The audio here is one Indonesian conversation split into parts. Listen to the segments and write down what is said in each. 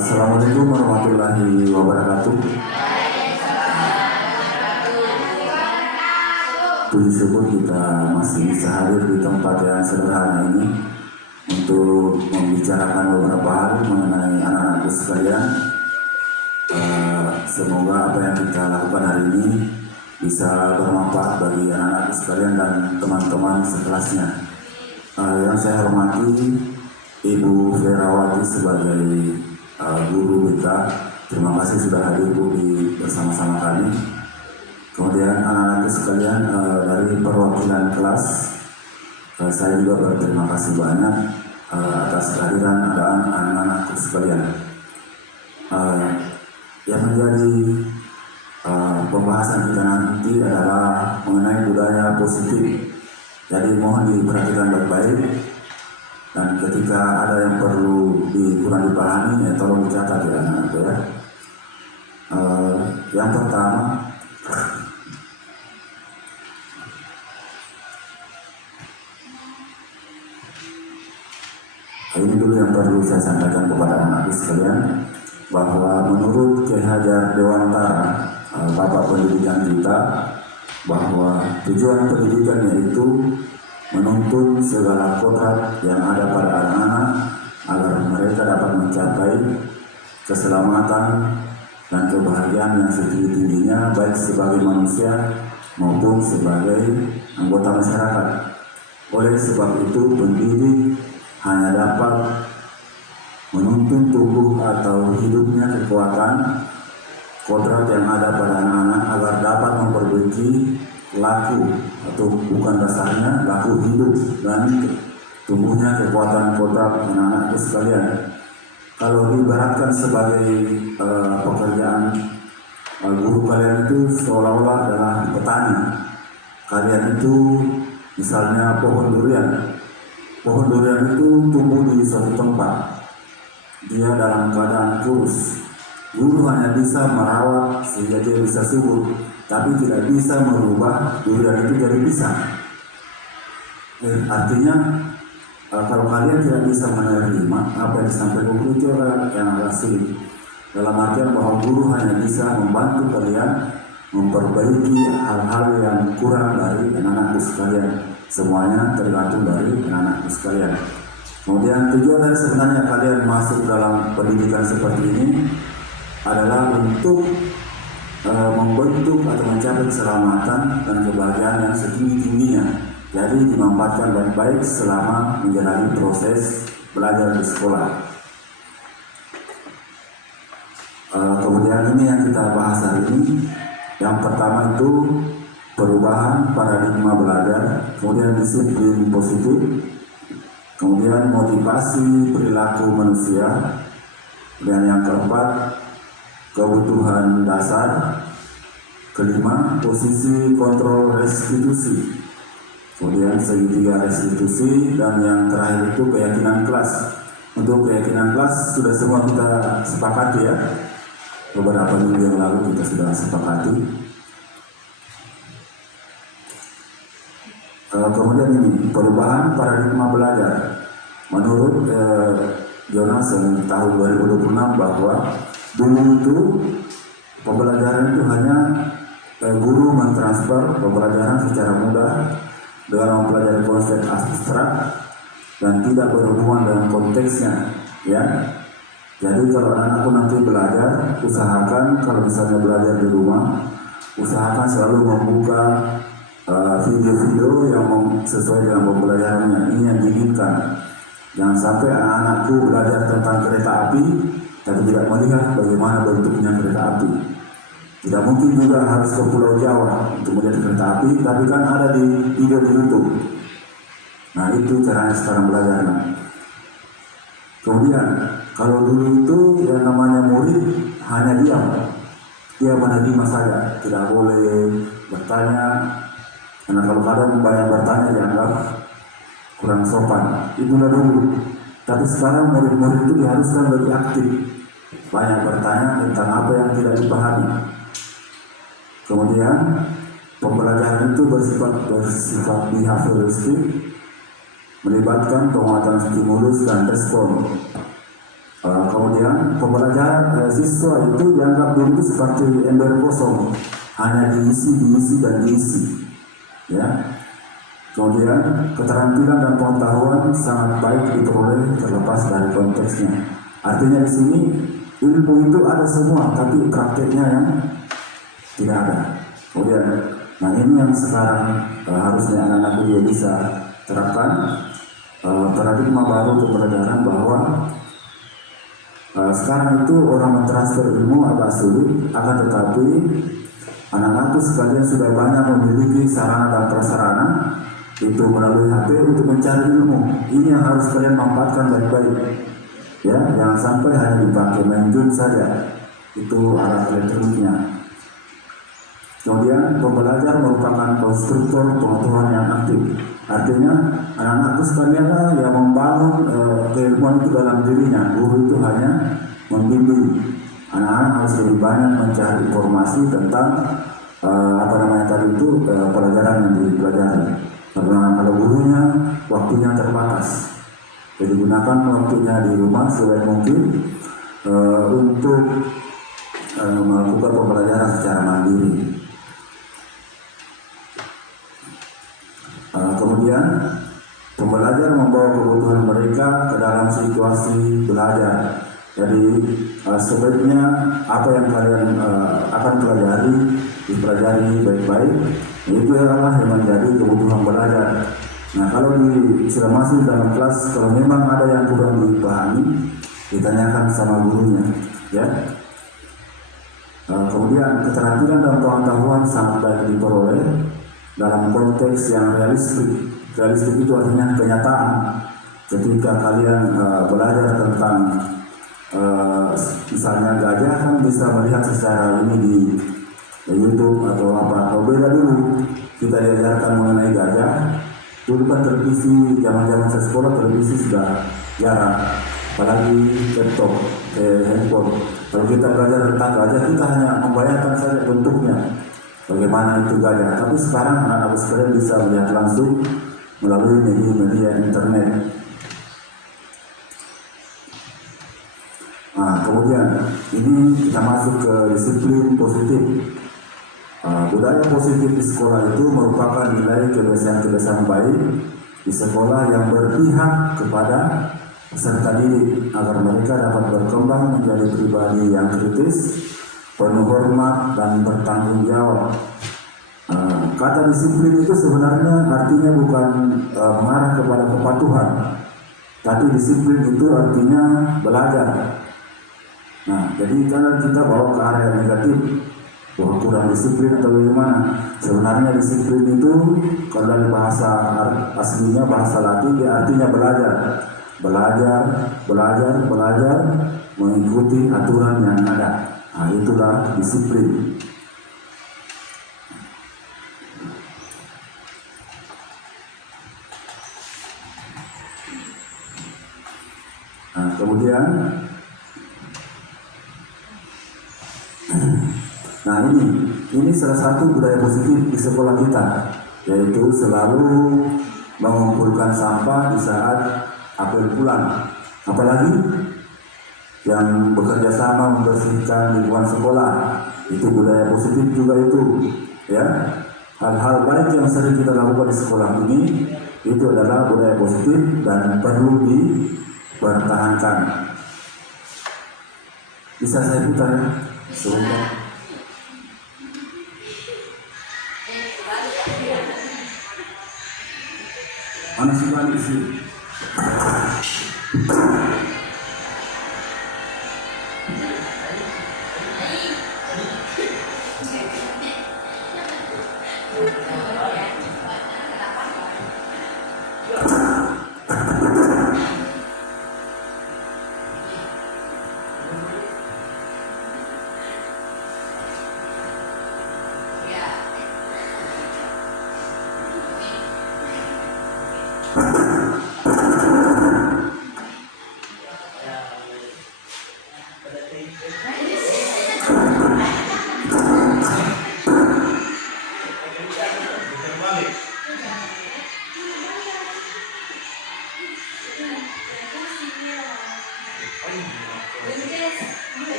Assalamualaikum warahmatullahi wabarakatuh. Puji syukur kita masih bisa hadir di tempat yang sederhana ini untuk membicarakan beberapa hal mengenai anak-anakku sekalian. Semoga apa yang kita lakukan hari ini bisa bermanfaat bagi anak-anakku sekalian dan teman-teman sekelasnya. Yang saya hormati Ibu Ferawati sebagai guru BK, terima kasih sudah hadir Bu bersama-sama kami. Kemudian anak-anak sekalian dari perwakilan kelas, saya juga berterima kasih banyak atas kehadiran anak-anak sekalian. Yang menjadi pembahasan kita nanti adalah mengenai budaya positif. Jadi mohon diperhatikan baik-baik. Dan ketika ada yang perlu kurang dipahami, ya tolong dicatat ya anak-anak ya. Yang pertama, ini dulu yang perlu saya sampaikan kepada anak-anak sekalian, bahwa menurut Ki Hajar Dewantara, Bapak Pendidikan kita, bahwa tujuan pendidikan yaitu menuntun segala kodrat yang ada pada anak-anak agar mereka dapat mencapai keselamatan dan kebahagiaan yang setinggi-tingginya, baik sebagai manusia maupun sebagai anggota masyarakat. Oleh sebab itu, pendidik hanya dapat menuntun tubuh atau hidupnya kekuatan kodrat yang ada pada anak-anak agar dapat memperbaiki laku atau bukan dasarnya laku hidup dan tumbuhnya kekuatan kodrat anak-anak sekalian. Kalau diibaratkan sebagai pekerjaan guru kalian itu seolah-olah adalah petani. Kalian itu misalnya pohon durian. Pohon durian itu tumbuh di suatu tempat. Dia dalam keadaan kurus. Guru hanya bisa merawat sehingga dia bisa subur, tapi tidak bisa merubah durian itu jadi pisang. Artinya kalau kalian tidak bisa menerima apa yang disampaikan guru, itu yang agak sulit. Dalam artian bahwa guru hanya bisa membantu kalian memperbaiki hal-hal yang kurang dari anak-anakku sekalian. Semuanya tergantung dari anak-anakku sekalian. Kemudian tujuan dari sebenarnya kalian masuk dalam pendidikan seperti ini adalah untuk membentuk atau mencapai keselamatan dan kebahagiaan yang setinggi-tingginya. jadi dimanfaatkan baik-baik selama menjalani proses belajar di sekolah. Kemudian ini yang kita bahas hari ini. Yang pertama itu perubahan paradigma belajar, kemudian disiplin positif, kemudian motivasi perilaku manusia, dan yang keempat kebutuhan dasar, kelima posisi kontrol restitusi, kemudian segitiga restitusi, dan yang terakhir itu keyakinan kelas. Untuk keyakinan kelas sudah semua kita sepakati ya. Beberapa minggu yang lalu kita sudah sepakati. Kemudian ini perubahan paradigma belajar. Menurut Jonathan tahun 2026 bahwa dulu itu pembelajaran itu hanya guru mentransfer pembelajaran secara mudah dengan mempelajari konsep abstrak dan tidak berhubungan dengan konteksnya, ya. Jadi kalau anakku nanti belajar, usahakan kalau misalnya belajar di rumah, usahakan selalu membuka video-video yang sesuai dengan pembelajarannya. Ini yang diinginkan. Jangan sampai anak-anakku belajar tentang kereta api, tapi tidak melihat bagaimana bentuknya kereta api. Tidak mungkin juga harus ke Pulau Jawa untuk melihat kereta api, tapi kan ada di video di YouTube. Nah itu caranya sekarang belajarnya. Kemudian kalau dulu itu yang namanya murid hanya diam, dia menerima saja, tidak boleh bertanya. Karena kalau kadang banyak bertanya dianggap kurang sopan. Itulah dulu. Tapi sekarang murid-murid itu diharuskan lebih aktif, banyak bertanya tentang apa yang tidak dipahami. Kemudian pembelajaran itu bersifat behavioristik, melibatkan penguatan stimulus dan respon. Kemudian pembelajaran siswa itu dianggap dulu seperti ember kosong, hanya diisi dan diisi, ya. Kemudian keterampilan dan pengetahuan sangat baik diperoleh terlepas dari konteksnya. Artinya di sini ilmu itu ada semua, tapi prakteknya yang tidak ada. Kemudian, nah ini yang sekarang harusnya anak-anak juga bisa terapkan. Paradigma baru pembelajaran bahwa sekarang itu orang mentransfer ilmu agak sulit, akan tetapi anak-anak sekalian sudah banyak memiliki sarana dan prasarana itu melalui HP untuk mencari ilmu. Ini yang harus kalian manfaatkan baik-baik, ya. Jangan sampai hanya dipakai main game saja, itu alat elektroniknya. Kemudian pembelajar merupakan konstruktor pengetahuan yang aktif. Artinya anak-anakku sekalian yang membangun keilmuan itu dalam dirinya. Guru itu hanya membimbing. Anak-anak harus lebih banyak mencari informasi tentang pelajaran yang dipelajari. Karena kalau gurunya waktunya terbatas, jadi gunakan waktunya di rumah sebaik mungkin untuk melakukan pembelajaran secara mandiri. Kemudian pembelajar membawa kebutuhan mereka ke dalam situasi belajar. Jadi sebaiknya apa yang kalian akan dipelajari baik-baik. Itu adalah yang menjadi kebutuhan belajar. Nah kalau sudah masuk dalam kelas, kalau memang ada yang kurang dipahami, ditanyakan sama gurunya, ya. Kemudian keterampilan dan pengetahuan sangat baik diperoleh dalam konteks yang realistik. Realistik itu artinya kenyataan. Ketika kalian belajar tentang misalnya gajah, kan bisa melihat secara ini di YouTube atau apa. Kalau beda dulu kita diajarkan mengenai gajah, dulu kan televisi zaman saya sekolah, televisi sudah jarang, apalagi laptop, handphone. Kalau kita belajar tentang gajah, kita hanya membayangkan saja bentuknya, bagaimana itu gajah. Tapi sekarang anak-anak sekalian bisa melihat langsung melalui media internet. Nah, kemudian ini kita masuk ke disiplin positif. Budaya positif di sekolah itu merupakan nilai kebiasaan-kebiasaan baik di sekolah yang berpihak kepada peserta didik agar mereka dapat berkembang menjadi pribadi yang kritis, penuh hormat dan bertanggung jawab. Kata disiplin itu sebenarnya artinya bukan mengarah kepada kepatuhan, tapi disiplin itu artinya belajar. Nah, jadi jangan kita bawa ke arah yang negatif, bahwa kurang disiplin atau bagaimana. Sebenarnya disiplin itu kalau dari bahasa aslinya, bahasa Latin, dia artinya belajar, belajar, mengikuti aturan yang ada. Nah, itulah disiplin. Nah, kemudian, nah ini salah satu budaya positif di sekolah kita, yaitu selalu mengumpulkan sampah di saat apel pulang. Apalagi yang bekerja sama membersihkan lingkungan sekolah, itu budaya positif juga itu, ya. Hal-hal baik yang sering kita lakukan di sekolah ini, itu adalah budaya positif dan perlu dipertahankan. Bisa saya putar ya? Sebentar. Mana sih Pak di sini?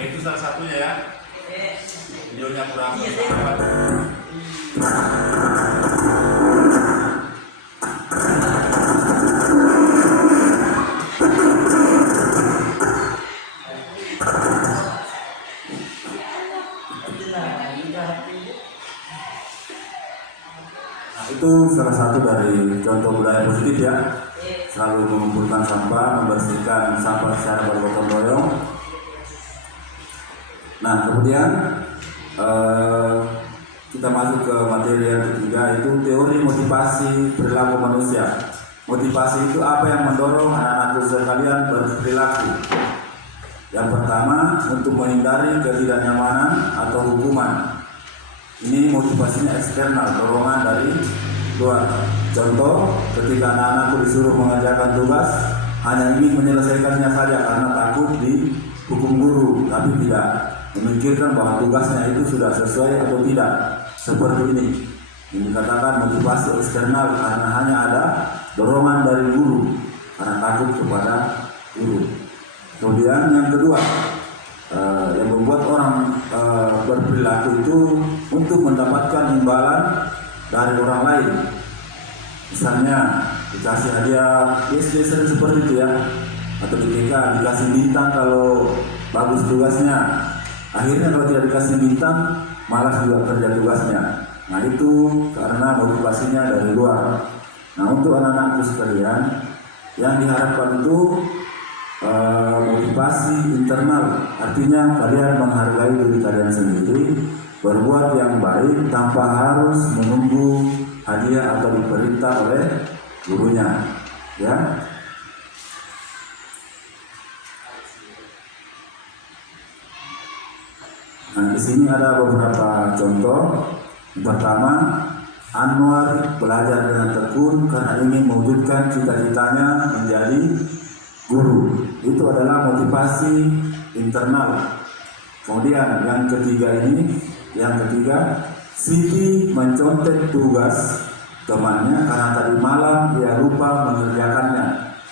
Itu salah satunya ya. Videonya kurang. Itu salah satu dari contoh budaya positif ya. Selalu mengumpulkan sampah, membersihkan sampah secara bergotong royong. Nah, kemudian kita masuk ke materi yang ketiga, itu teori motivasi perilaku manusia. Motivasi itu apa yang mendorong anak-anak sekalian berperilaku. Yang pertama, untuk menghindari ketidaknyamanan atau hukuman. Ini motivasinya eksternal, dorongan dari luar. Contoh, ketika anak-anakku disuruh mengerjakan tugas, hanya ingin menyelesaikannya saja karena takut dihukum guru, tapi tidak memikirkan bahwa tugasnya itu sudah sesuai atau tidak. Seperti ini. Ini dikatakan motivasi eksternal karena hanya ada dorongan dari guru, karena takut kepada guru. Kemudian yang kedua, yang membuat orang berperilaku itu untuk mendapatkan imbalan dari orang lain. Misalnya dikasih hadiah, biasanya seperti itu ya, atau di TK dikasih bintang kalau bagus tugasnya. Akhirnya kalau tidak dikasih bintang, malas juga kerja tugasnya. Nah, itu karena motivasinya dari luar. Nah, untuk anak-anakku sekalian, yang diharapkan itu motivasi internal, artinya kalian menghargai diri kalian sendiri, berbuat yang baik tanpa harus menunggu hadiah atau diperintah oleh gurunya, ya. Nah, di sini ada beberapa contoh. Yang pertama, Anwar belajar dengan tekun karena ingin mewujudkan cita-citanya menjadi guru. Itu adalah motivasi internal. Kemudian yang ketiga, Siti mencontek tugas temannya karena tadi malam dia lupa mengerjakannya.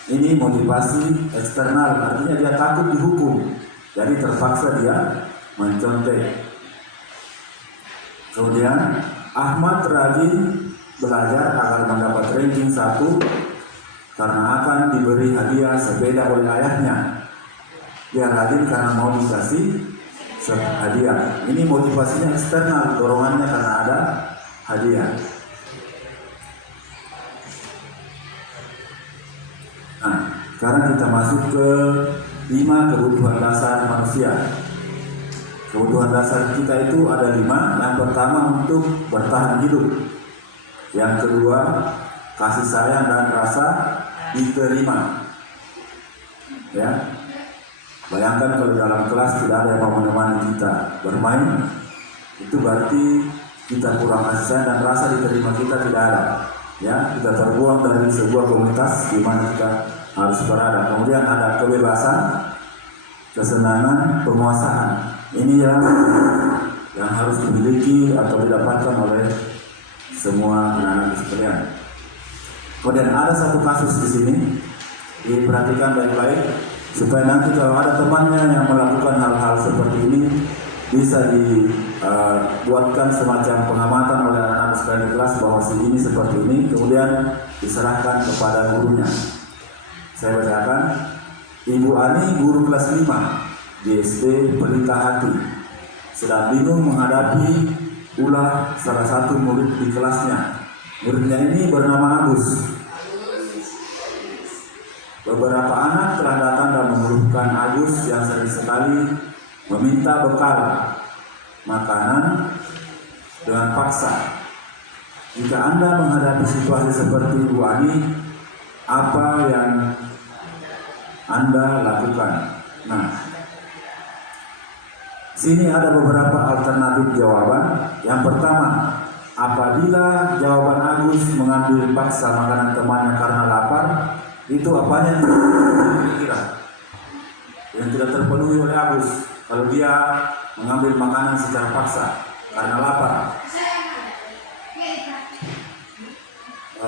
Ini motivasi eksternal, artinya dia takut dihukum, jadi terpaksa dia mencontek. Kemudian Ahmad rajin belajar agar mendapat ranking 1 karena akan diberi hadiah sepeda oleh ayahnya. Dia rajin karena mau dikasih hadiah. Ini motivasinya eksternal, dorongannya karena ada hadiah. Nah, sekarang kita masuk ke 5 kebutuhan dasar manusia. Kebutuhan dasar kita itu ada 5. Yang pertama untuk bertahan hidup. Yang kedua, kasih sayang dan rasa diterima. Ya, bayangkan kalau dalam kelas tidak ada yang mau menemani kita bermain, itu berarti kita kurang kasih sayang dan rasa diterima kita tidak ada. Ya, kita terbuang dari sebuah komunitas di mana kita harus berada. Kemudian ada kebebasan, kesenangan, penguasaan. Ini yang harus dimiliki atau didapatkan oleh semua anak-anak sekalian. Kemudian ada satu kasus di sini, diperhatikan baik-baik supaya nanti kalau ada temannya yang melakukan hal-hal seperti ini bisa dibuatkan semacam pengamatan oleh anak-anak sekalian di kelas bahwa si ini seperti ini, kemudian diserahkan kepada gurunya. Saya bacakan. Ibu Ani, guru kelas 5 di SD Pelita Hati, sedang bingung menghadapi ulah salah satu murid di kelasnya. Muridnya ini bernama Agus. Beberapa anak telah datang dan mengeluhkan Agus yang sering sekali meminta bekal makanan dengan paksa. Jika Anda menghadapi situasi seperti Ibu Ani, apa yang Anda lakukan? Nah, sini ada beberapa alternatif jawaban. Yang pertama, apabila jawaban Agus mengambil paksa makanan temannya karena lapar, itu apanya yang kira-kira yang tidak terpenuhi oleh Agus kalau dia mengambil makanan secara paksa karena lapar?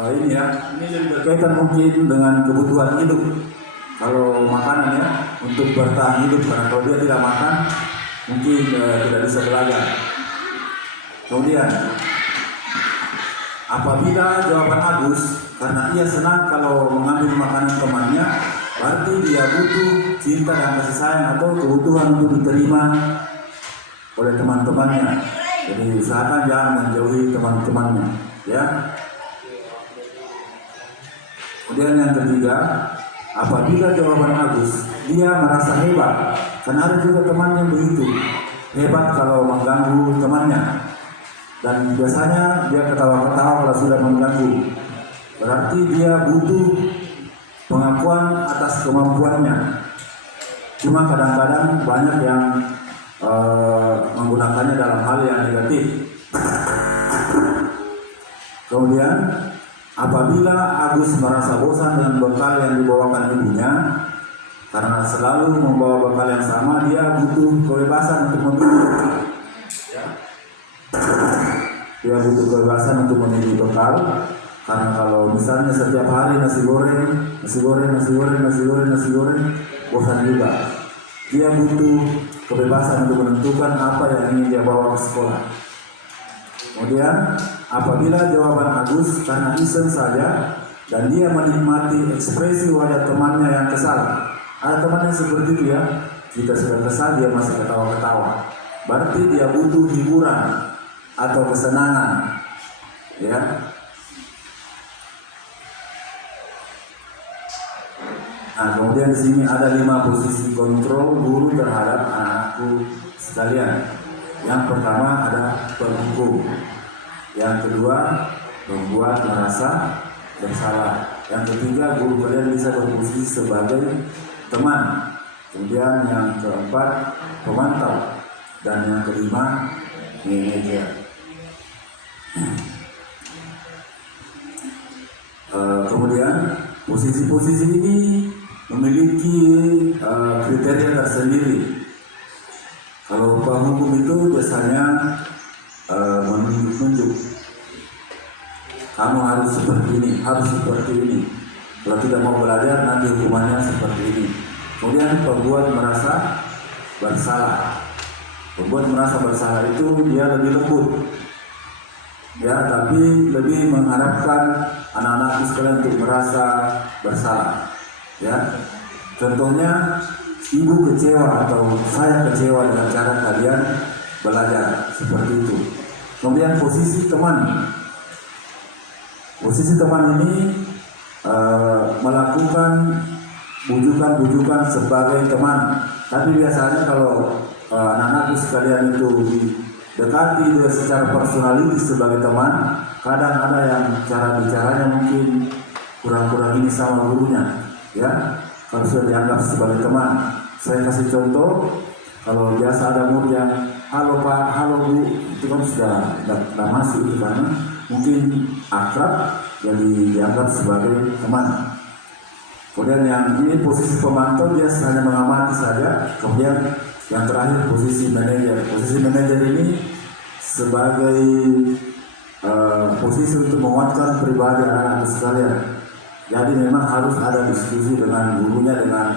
Ini ya, ini berkaitan mungkin dengan kebutuhan hidup. Kalau makanan ya, untuk bertahan hidup, karena kalau dia tidak makan mungkin tidak bisa belajar. Kemudian apabila jawaban Agus karena ia senang kalau mengambil makanan temannya, berarti dia butuh cinta dan kasih sayang atau kebutuhan untuk diterima oleh teman-temannya. Jadi usahakan jangan menjauhi teman-temannya, ya. Kemudian yang ketiga, apabila jawaban Agus, dia merasa hebat, karena ada juga teman yang begitu hebat kalau mengganggu temannya, dan biasanya dia ketawa-ketawa kalau sudah mengganggu, berarti dia butuh pengakuan atas kemampuannya. Cuma kadang-kadang banyak yang menggunakannya dalam hal yang negatif. Kemudian apabila Agus merasa bosan dengan bekal yang dibawakan ibunya, karena selalu membawa bekal yang sama, dia butuh kebebasan untuk memilih. Dia butuh kebebasan untuk memilih bekal, karena kalau misalnya setiap hari nasi goreng, bosan juga. Dia butuh kebebasan untuk menentukan apa yang ingin dia bawa ke sekolah. Kemudian apabila jawaban Agus karena iseng saja dan dia menikmati ekspresi wajah temannya yang kesal. Ada teman yang seperti itu ya, jika sudah kesal dia masih ketawa-ketawa, berarti dia butuh hiburan atau kesenangan, ya. Nah, kemudian di sini ada 5 posisi kontrol guru terhadap anak-anakku sekalian. Yang pertama ada penghukum. Yang kedua, membuat merasa bersalah. Yang ketiga, guru kalian bisa berfungsi sebagai teman. Kemudian yang keempat, pemantau. Dan yang kelima, manajer. Kemudian posisi-posisi ini memiliki kriteria tersendiri. Kalau penghukum itu biasanya menunjuk kamu harus seperti ini, harus seperti ini. Kalau tidak mau belajar nanti hukumannya seperti ini. Kemudian pembuat merasa bersalah. Membuat merasa bersalah itu dia lebih lembut, ya, tapi lebih mengharapkan anak-anakku sekalian untuk merasa bersalah, ya. Contohnya, ibu kecewa atau saya kecewa dengan cara kalian belajar seperti itu. Kemudian posisi teman ini melakukan bujukan-bujukan sebagai teman. Tapi biasanya kalau anak-anakku sekalian itu didekati dia secara personalitis sebagai teman, kadang ada yang cara bicaranya mungkin kurang-kurang ini sama gurunya, ya. Kalau sudah dianggap sebagai teman, saya kasih contoh, kalau biasa ada murid yang halo Pak, halo Bu, itu kan sudah masuk itu karena mungkin akrab yang dianggap sebagai teman. Kemudian yang ini posisi pemantau, dia hanya mengamati saja. Kemudian yang terakhir posisi manajer. Posisi manajer ini sebagai posisi untuk menguatkan pribadi anak-anak sekalian. Jadi memang harus ada diskusi dengan gurunya, dengan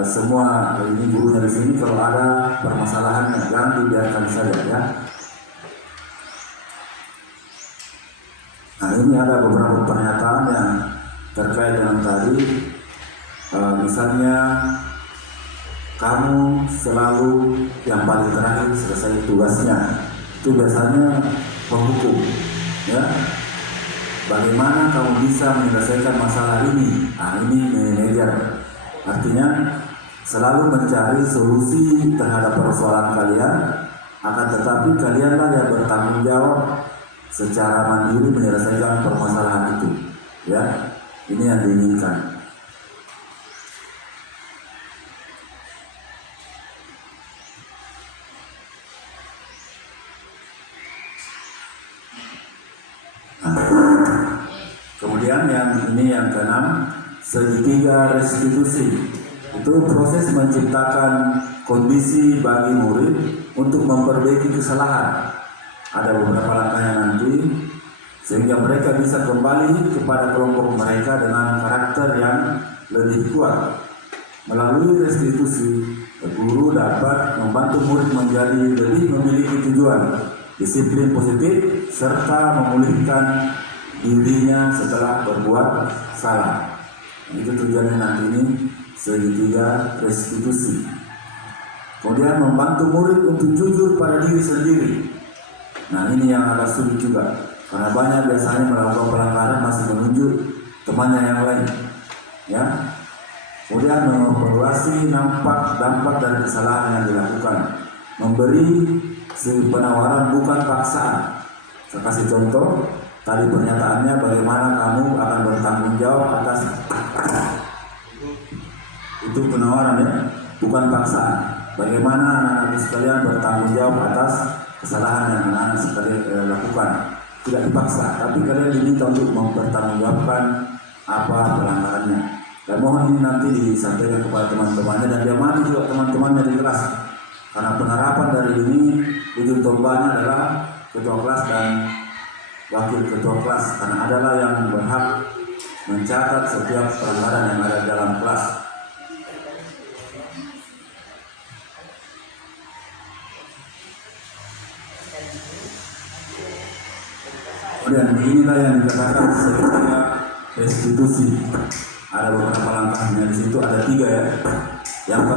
semua ini gurunya di sini. Kalau ada permasalahan jangan dibiarkan saja, ya. Nah, ini ada beberapa pernyataan yang terkait dengan tadi. Misalnya, kamu selalu yang paling terakhir selesai tugasnya. Itu biasanya penghukum, ya. Bagaimana kamu bisa menyelesaikan masalah ini? Nah, ini manajer. Artinya selalu mencari solusi terhadap persoalan kalian, akan tetapi kalianlah yang bertanggung jawab secara mandiri menyelesaikan permasalahan itu, ya. Ini yang diinginkan. Kemudian yang keenam, segitiga restitusi. Itu proses menciptakan kondisi bagi murid untuk memperbaiki kesalahan. Ada beberapa langkahnya nanti, sehingga mereka bisa kembali kepada kelompok mereka dengan karakter yang lebih kuat. Melalui restitusi, guru dapat membantu murid menjadi lebih memiliki tujuan, disiplin positif, serta memulihkan dirinya setelah berbuat salah. Itu tujuannya nanti ini, segitiga restitusi. Kemudian membantu murid untuk jujur pada diri sendiri. Nah, ini yang agak sulit juga, karena banyak biasanya melakukan pelanggaran masih menunjuk temannya yang lain, ya. Kemudian mengevaluasi dampak dari kesalahan yang dilakukan, memberi penawaran bukan paksaan. Saya kasih contoh. Tadi pernyataannya, bagaimana kamu akan bertanggung jawab atas itu penawaran, ya, bukan paksaan. Bagaimana anak-anak sekalian bertanggung jawab atas kesalahan yang anak-anak sekalian lakukan. Tidak dipaksa, tapi kalian diminta untuk mempertanggungjawabkan apa pelanggarannya. Dan mohon ini nanti disampaikan kepada teman-temannya dan diamati juga teman-temannya di kelas. Karena penerapan dari ini ujung tombaknya adalah ketua kelas dan wakil ketua kelas, karena adalah yang berhak mencatat setiap pelanggaran yang ada dalam kelas. Kemudian inilah yang dikatakan segitiga restitusi. Ada beberapa langkahnya di situ, ada 3, ya. Yang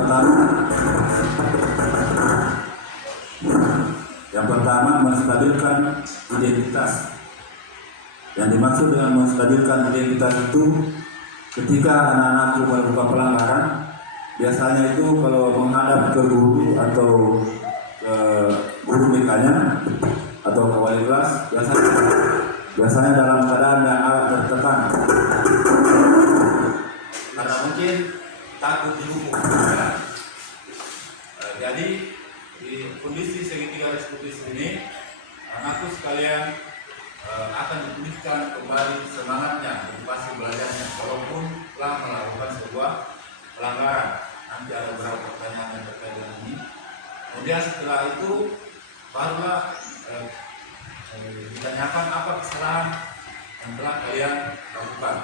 pertama menstabilkan identitas. Yang dimaksud dengan menstabilkan identitas itu, ketika anak-anak melakukan pelanggaran, biasanya itu kalau menghadap ke guru atau ke guru BK-nya atau ke wali kelas, biasanya dalam keadaan yang agak tertekan, karena mungkin takut dihukum, ya. Jadi di kondisi segitiga restitusi ini, anakku sekalian akan dipulihkan kembali semangatnya, motivasi belajarnya, walaupun telah melakukan sebuah pelanggaran. Nanti ada beberapa pertanyaan yang terkait dengan ini. Kemudian setelah itu barulah ditanyakan apa kesalahan yang telah kalian lakukan.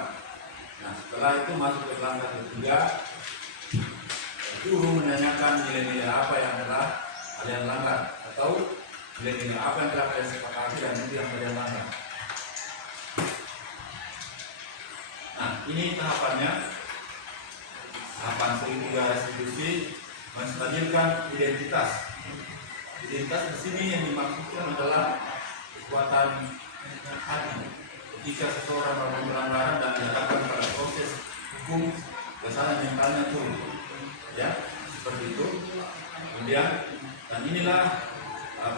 Nah, setelah itu masuk ke langkah ketiga, guru menanyakan nilai-nilai apa yang telah kalian langgar, atau nilai-nilai apa yang telah kalian sepakati dan itu yang kalian langgar. Nah, ini tahapannya. Tahapan segitiga restitusi menstabilkan identitas. Identitas di sini yang dimaksudkan adalah kekuatan hati. Ketika seseorang melakukan pelanggaran dan dihadapkan pada proses hukum, biasanya mentalnya turun, ya, seperti itu. Kemudian, dan inilah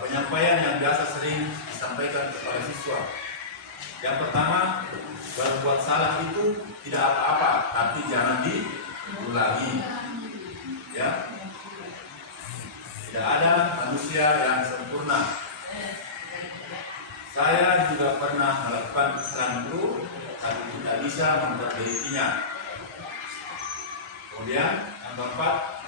penyampaian yang biasa sering disampaikan kepada siswa. Yang pertama, berbuat salah itu tidak apa-apa, tapi jangan diulangi. Ya, tidak ada manusia yang sempurna. Saya juga pernah melakukan kesalahan itu, tapi tidak bisa memperbaikinya. Kemudian, yang keempat,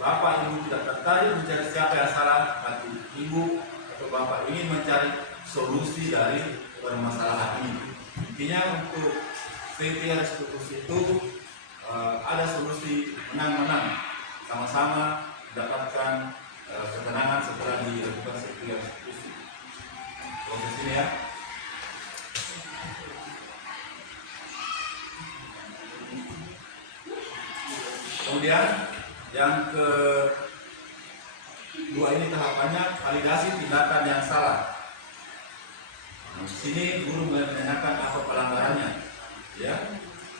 Bapak Ibu tidak tertarik mencari siapa yang salah, tapi Ibu atau Bapak ingin mencari solusi dari permasalahan ini. Intinya untuk segitiga restitusi itu ada solusi menang-menang, sama-sama mendapatkan ketenangan setelah dilakukan segitiga restitusi. Proses ini ya. Kemudian yang kedua ini tahapannya validasi tindakan yang salah. Di sini guru menanyakan apa pelanggarannya, ya.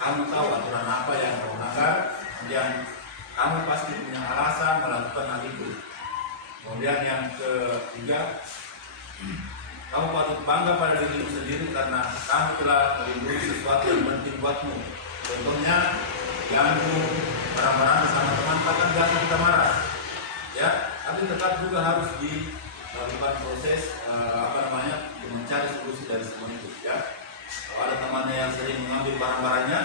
Kamu tahu aturan apa yang kamu langgar, kemudian kamu pasti punya alasan melakukan hal itu. Kemudian yang ketiga, kamu patut bangga pada dirimu sendiri karena kamu telah melindungi sesuatu yang penting buatmu. Contohnya, ganggu marah-marah bersama teman, bahkan biasa kita marah, ya. Tapi tetap juga harus dilakukan proses mencari solusi dari semua itu, ya. Kalau ada temannya yang sering mengambil barang-barangnya,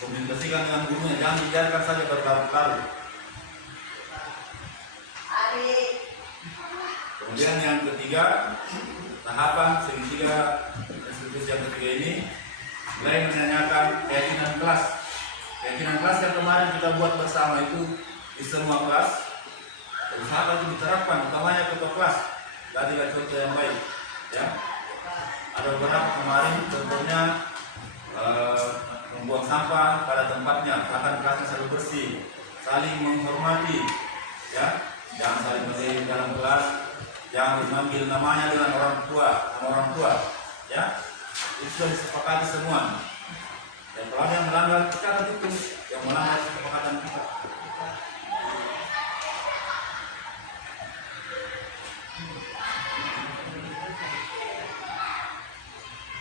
komunikasikan dengan gurunya, jangan dibiarkan saja berlarut-larut. Kemudian yang ketiga, tahapan segitiga restitusi yang ketiga ini mulai menanyakan keyakinan kelas. Keyakinan kelas yang kemarin kita buat bersama itu di semua kelas, usahakan itu diterapkan, utamanya ketua kelas. Tadilah contoh yang baik, ya. Ada beberapa kemarin, contohnya membuang sampah pada tempatnya, bahkan kelasnya selalu bersih, saling menghormati, ya. Jangan saling mengejek dalam kelas, jangan memanggil namanya dengan orang tua, ya. Itu sudah disepakati semua. Dan kalau ada yang melanggar, kita akan hukum yang melanggar kesepakatan kita.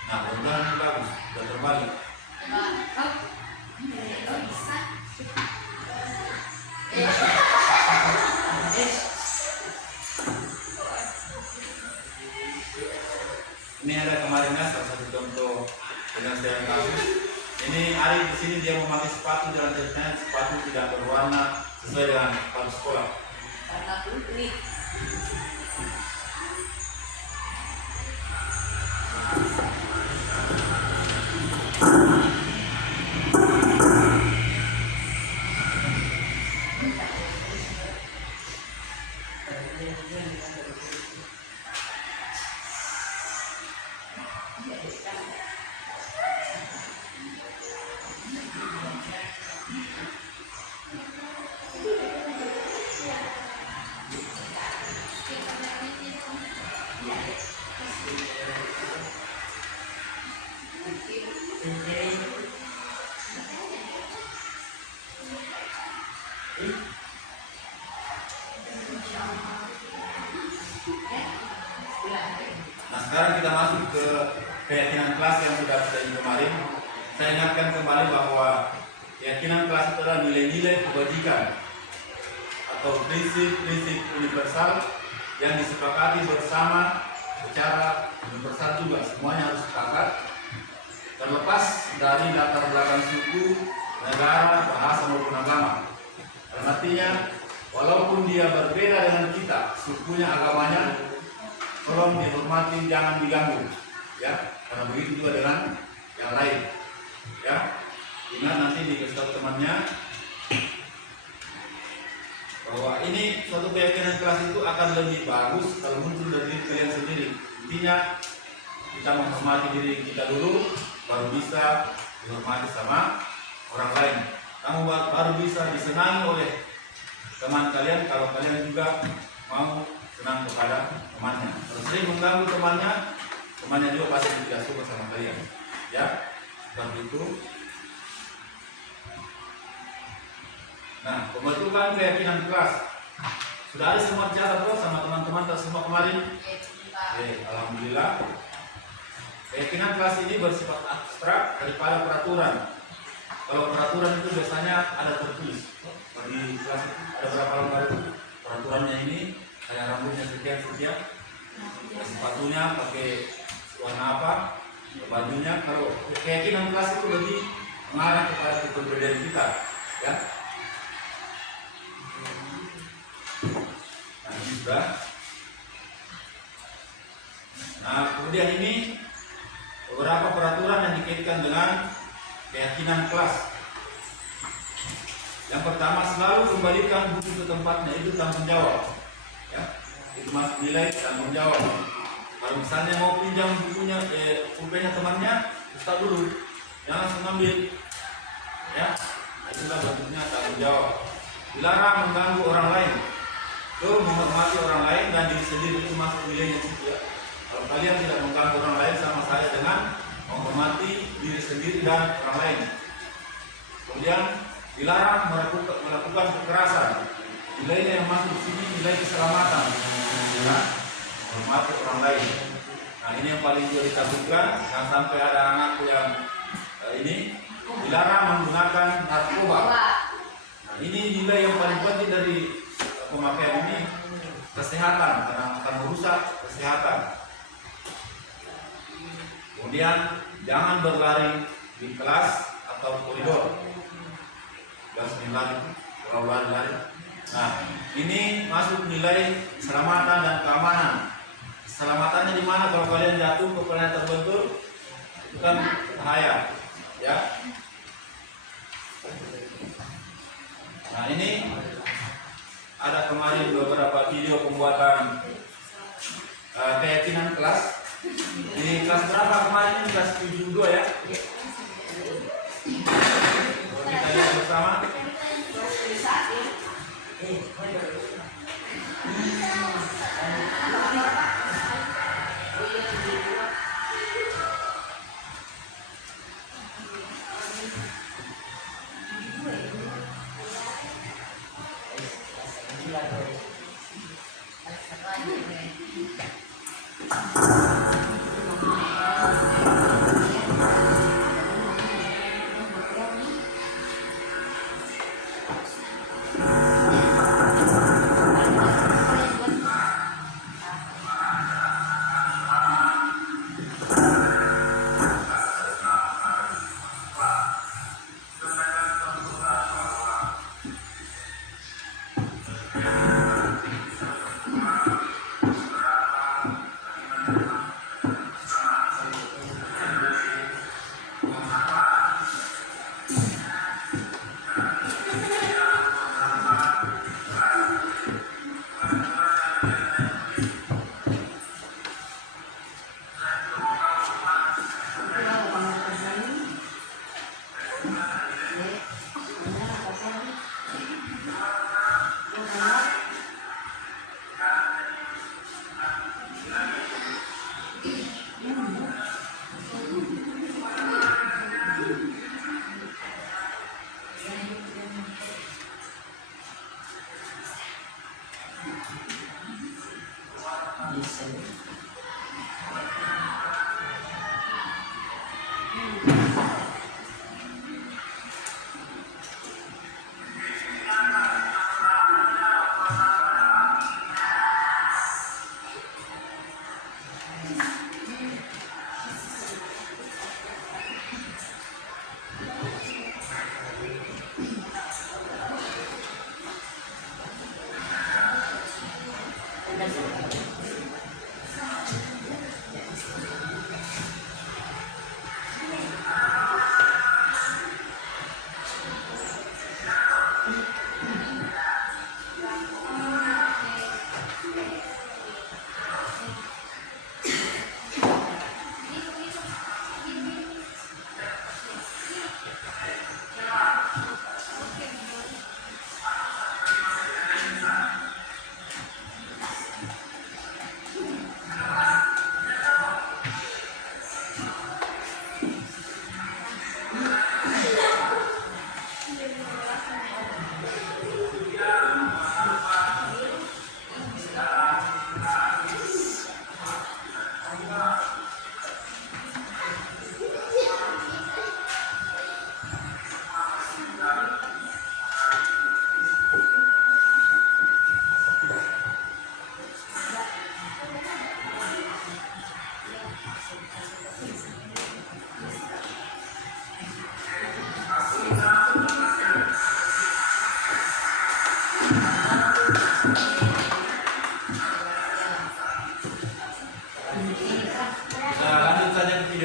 Nah, mudah-mudahan ini bagus, sudah terbalik. Ini ada kemarinnya salah satu contoh dengan saya kasus. Ini Ari di sini dia memakai sepatu dalam ceritanya sepatu tidak berwarna sesuai dengan sepatu sekolah. Warna putih. Nah, sekarang kita masuk ke keyakinan kelas yang sudah kita kemarin. Saya ingatkan kembali bahwa keyakinan kelas itu adalah nilai-nilai kebajikan atau prinsip-prinsip universal yang disepakati bersama secara universal juga. Semuanya harus sepakat, terlepas dari latar belakang suku, negara, bahasa maupun agama. Artinya, walaupun dia berbeda dengan kita, sukunya, agamanya, tolong dihormati, jangan diganggu, ya. Karena begitu juga dengan yang lain, ya. Ingat nanti dikasih tahu temannya. bahwa ini suatu keyakinan kelas itu akan lebih bagus kalau muncul dari diri kalian sendiri. Intinya kita menghormati diri kita dulu, baru bisa dihormati sama orang lain. Kamu baru bisa disenangi oleh teman kalian kalau kalian juga mau senang kepada temannya. Kalau sering mengganggu temannya, temannya juga pasti tidak suka sama kalian. Ya, seperti itu. Nah, pembentukan keyakinan kelas sudah ada semua cara bro sama teman-teman semua kemarin. Oke, alhamdulillah. Keyakinan kelas ini bersifat abstrak daripada peraturan. Kalau peraturan itu biasanya ada tertulis. Di kelas ada berapa lembar itu? Peraturannya ini kayak rambutnya sekian, sepatunya pakai warna apa, bajunya. Kalau keyakinan kelas itu lebih mengarah kepada kepribadian kita, ya. Nah, ini sudah. Nah, kemudian ini beberapa peraturan yang dikaitkan dengan keyakinan kelas. Yang pertama, selalu kembalikan buku ke tempatnya, itu tanggung jawab. Ya, itu masuk nilai tanggung jawab. Kalau misalnya mau pinjam bukunya, pulpennya temannya, stop dulu, jangan langsung ambil. Ya, itulah bentuknya tanggung jawab. Dilarang mengganggu orang lain. Itu menghormati orang lain dan diri sendiri, itu masuk nilainya situ ya. Kalau kalian tidak mengganggu orang lain, sama saya dengan menghormati diri sendiri dan orang lain. Kemudian dilarang melakukan kekerasan. Nilainya yang masuk di sini nilai keselamatan. Ya, menghormati orang lain. Nah, ini yang paling ditakutkan, jangan sampai ada anakku yang ini dilarang menggunakan narkoba. Nah, ini nilai yang paling penting dari pemakaian ini, kesehatan, karena akan merusak kesehatan. Kemudian jangan berlari di kelas atau koridor. Jangan sering lari, kalau lari. Nah, ini masuk nilai keselamatan dan keamanan. Keselamatannya di mana? Kalau kalian jatuh, kepalanya terbentur, itu kan bahaya, ya. Nah, ini ada kemarin beberapa video pembuatan keyakinan kelas. Di kelas berapa kemarin? Kelas 72 ya. Kita lihat bersama.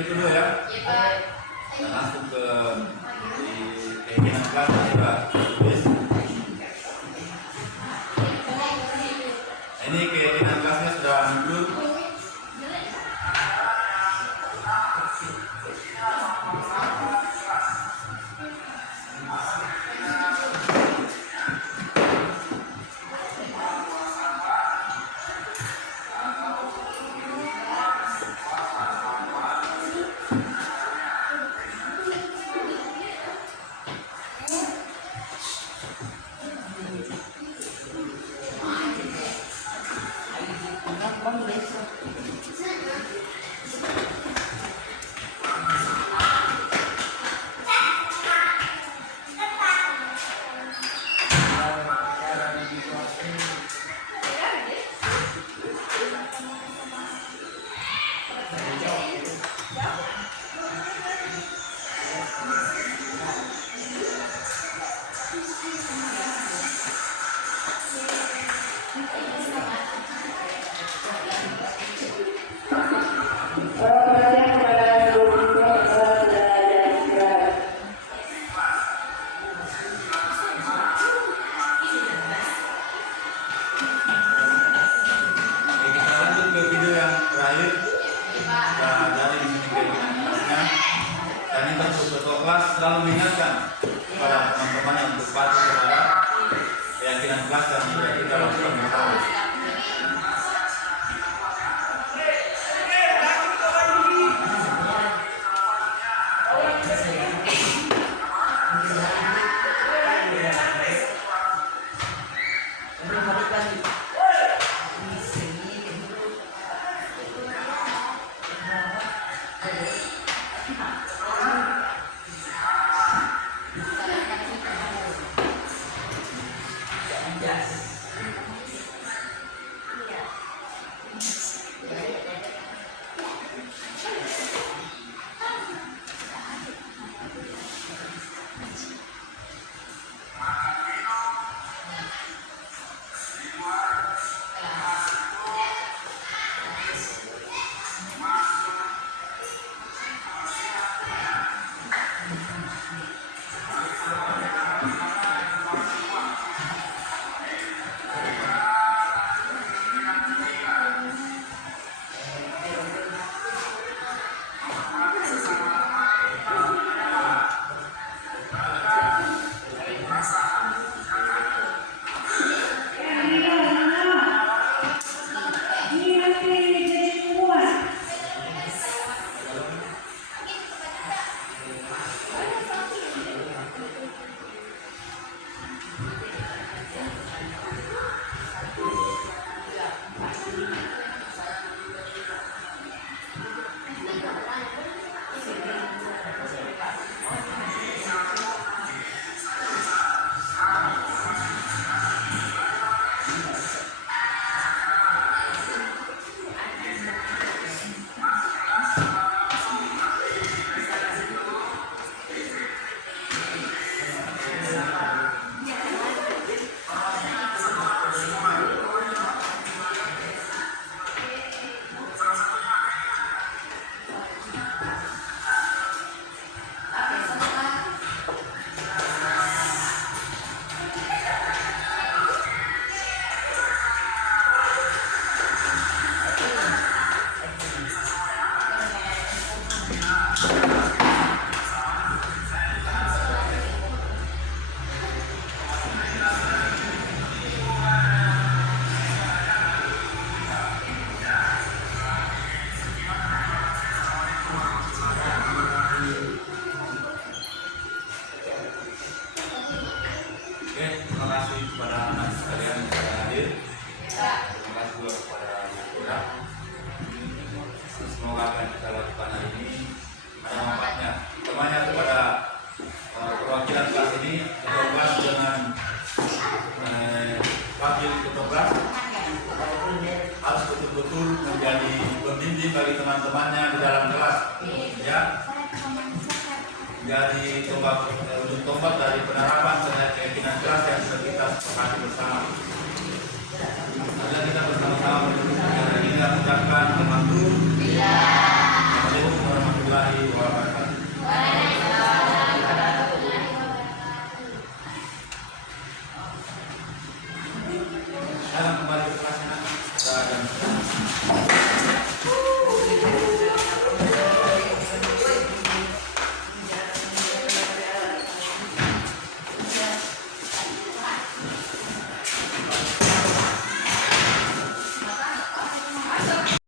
itu dulu ya. Kita langsung ke di keinginan kelas juga tulis. Ini keinginan kelasnya sudah muncul. Selalu mengingatkan kepada teman-teman yang berpatuh terhadap keyakinan kelas dan sudah kita lakukan bersama. betul-betul menjadi pembimbing bagi teman-temannya di dalam kelas, ya. Jadi ujung tombak dari penerapan terhadap keyakinan kelas yang sudah kita sepakati bersama. Mari kita bersama-sama mengucapkan